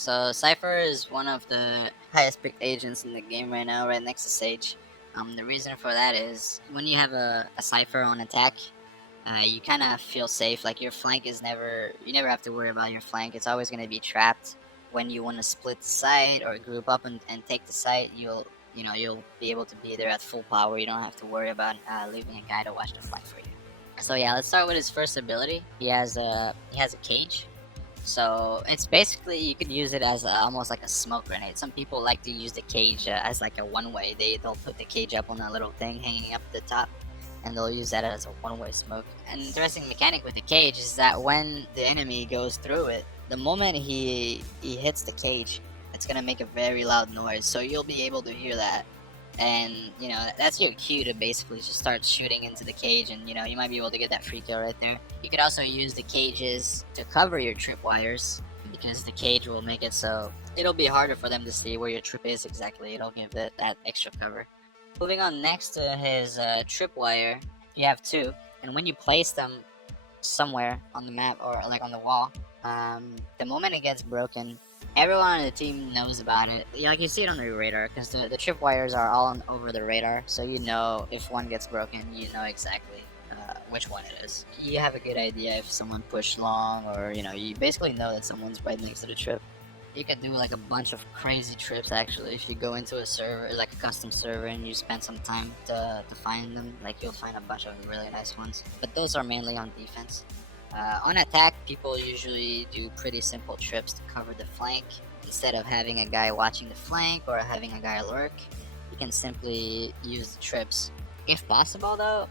So Cypher is one of the highest picked agents in the game right now, right next to Sage. The reason for that is when you have a Cypher on attack, you kind of feel safe. Like your flank is you never have to worry about your flank. It's always going to be trapped. When you want to split the site or group up and take the site, you'll be able to be there at full power. You don't have to worry about leaving a guy to watch the flank for you. So yeah, let's start with his first ability. He has a cage. So it's basically, you could use it as almost like a smoke grenade. Some people like to use the cage as like a one-way. They'll put the cage up on that little thing hanging up at the top, and they'll use that as a one-way smoke. An interesting mechanic with the cage is that when the enemy goes through it, the moment he hits the cage, it's gonna make a very loud noise. So you'll be able to hear that, and that's your cue to basically just start shooting into the cage, and you might be able to get that free kill right there. You could also use the cages to cover your tripwires, because the cage will make it so it'll be harder for them to see where your trip is exactly. It'll give that extra cover. Moving on next to his tripwire, you have two, and when you place them somewhere on the map or like on the wall, the moment it gets broken, everyone on the team knows about it. Like you see it on the radar, because the tripwires are all over the radar, so if one gets broken, you know exactly which one it is. You have a good idea if someone pushed long, or you basically know that someone's right next to the trip. You can do like a bunch of crazy trips actually if you go into a server, like a custom server, and you spend some time to find them. Like you'll find a bunch of really nice ones, but those are mainly on defense. On attack, people usually do pretty simple trips to cover the flank. Instead of having a guy watching the flank or having a guy lurk, you can simply use the trips. If possible though,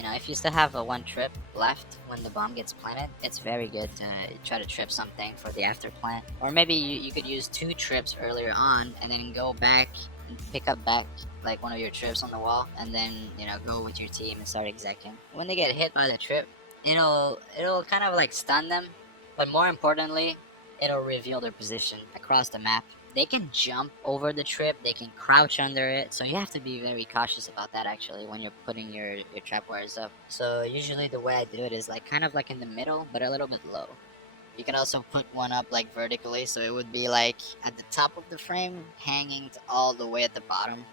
if you still have one trip left when the bomb gets planted, it's very good to try to trip something for the after plant. Or maybe you could use 2 trips earlier on and then go back and pick up back like one of your trips on the wall, and then go with your team and start execing. When they get hit by the trip, it'll kind of like stun them, but more importantly, it'll reveal their position across the map. They can jump over the trip, they can crouch under it, so you have to be very cautious about that actually when you're putting your trap wires up. So usually the way I do it is like kind of like in the middle, but a little bit low. You can also put one up like vertically, so it would be like at the top of the frame, hanging all the way at the bottom.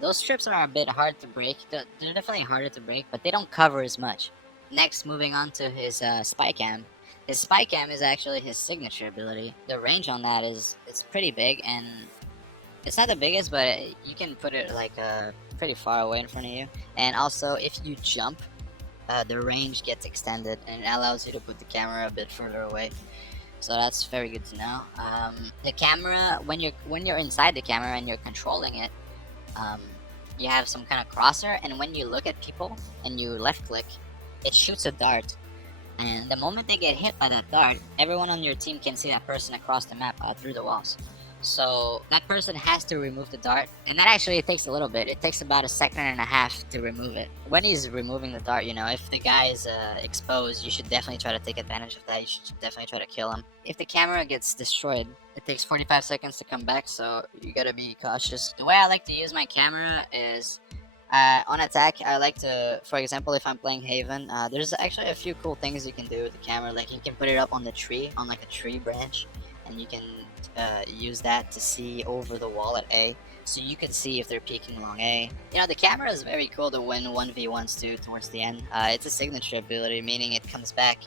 Those strips are a bit hard to break. They're definitely harder to break, but they don't cover as much. Next, moving on to his spy cam. His spy cam is actually his signature ability. The range on that it's pretty big, and it's not the biggest, but you can put it like pretty far away in front of you. And also, if you jump, the range gets extended, and it allows you to put the camera a bit further away. So that's very good to know. The camera, when you're inside the camera and you're controlling it, you have some kind of crosshair, and when you look at people and you left click, it shoots a dart. And the moment they get hit by that dart, everyone on your team can see that person across the map through the walls. So that person has to remove the dart, and that actually takes a little bit. It takes about 1.5 seconds to remove it. When he's removing the dart, if the guy is exposed, you should definitely try to take advantage of that. You should definitely try to kill him. If the camera gets destroyed, it takes 45 seconds to come back, so you gotta be cautious. The way I like to use my camera is on attack. I like to, for example, if I'm playing Haven, there's actually a few cool things you can do with the camera. Like you can put it up on the tree, on like a tree branch, and you can use that to see over the wall at A, so you can see if they're peeking along A. The camera is very cool to win 1v1s too towards the end. It's a signature ability, meaning it comes back.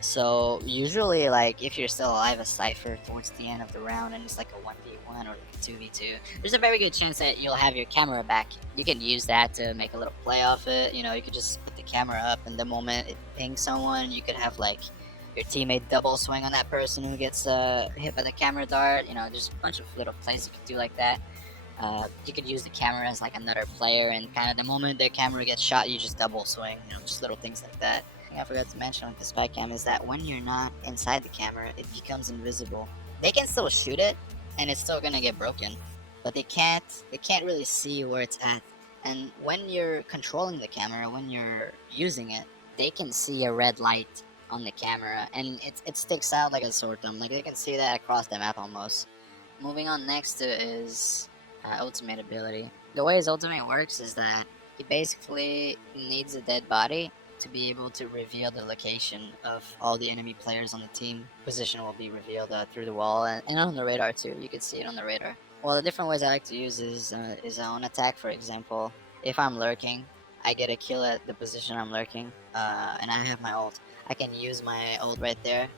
So usually, like if you're still alive, a Cypher towards the end of the round, and it's like a 1v1 or like a 2v2, there's a very good chance that you'll have your camera back. You can use that to make a little play off it. You could just put the camera up, and the moment it pings someone, you could have like your teammate double swing on that person who gets hit by the camera dart. There's a bunch of little plays you could do like that. You could use the camera as like another player, and kind of the moment the camera gets shot, you just double swing. Just little things like that. I forgot to mention with the spy cam is that when you're not inside the camera, it becomes invisible. They can still shoot it, and it's still gonna get broken, but they can't really see where it's at. And when you're controlling the camera, when you're using it, they can see a red light on the camera, and it sticks out like a sore thumb. Like they can see that across the map almost. Moving on next to his ultimate ability. The way his ultimate works is that he basically needs a dead body to be able to reveal the location of all the enemy players on the team. Position will be revealed through the wall and on the radar too. You can see it on the radar. Well, the different ways I like to use is on attack, for example. If I'm lurking, I get a kill at the position I'm lurking, and I have my ult. I can use my ult right there,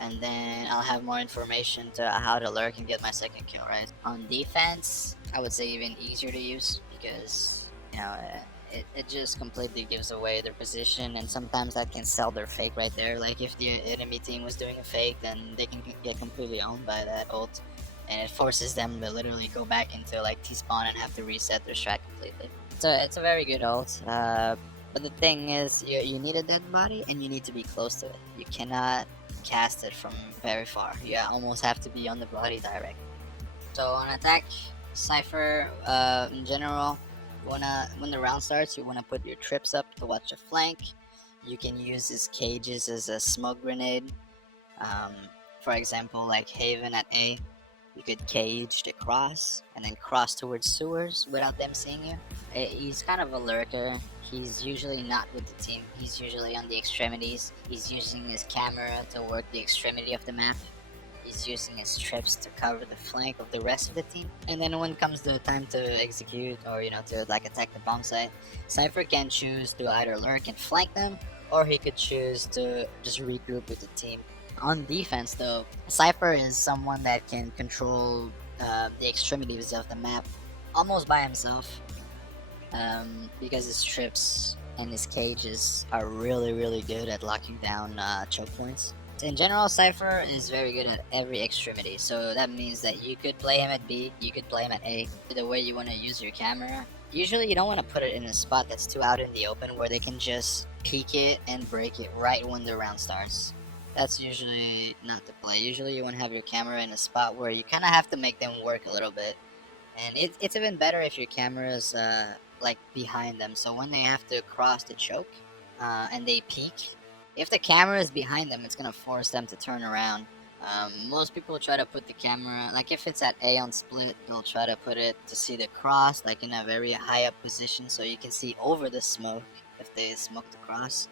and then I'll have more information to how to lurk and get my second kill, right? On defense, I would say even easier to use because, you know, it just completely gives away their position, and sometimes that can sell their fake right there. Like if the enemy team was doing a fake, then they can get completely owned by that ult, and it forces them to literally go back into like T-spawn and have to reset their strat completely. So it's a very good ult, but the thing is, you need a dead body and you need to be close to it. You cannot cast it from very far. You almost have to be on the body direct. So on attack, Cypher, in general, when the round starts, you wanna put your trips up to watch your flank. You can use his cages as a smoke grenade. For example, like Haven at A, you could cage to cross and then cross towards sewers without them seeing you. He's kind of a lurker. He's usually not with the team. He's usually on the extremities. He's using his camera to work the extremity of the map. He's using his trips to cover the flank of the rest of the team. And then when it comes to time to execute or, you know, to like attack the bomb site, Cypher can choose to either lurk and flank them, or he could choose to just regroup with the team. On defense though, Cypher is someone that can control the extremities of the map almost by himself, because his trips and his cages are really good at locking down choke points. In general, Cypher is very good at every extremity, so that means that you could play him at B, you could play him at A. The way you want to use your camera, usually you don't want to put it in a spot that's too out in the open where they can just peek it and break it right when the round starts. That's usually not the play. Usually you want to have your camera in a spot where you kind of have to make them work a little bit. And it's even better if your camera's like behind them, so when they have to cross the choke and they peek, if the camera is behind them, it's gonna force them to turn around. Most people try to put the camera, like if it's at A on split, they'll try to put it to see the cross like in a very high up position so you can see over the smoke if they smoke the cross.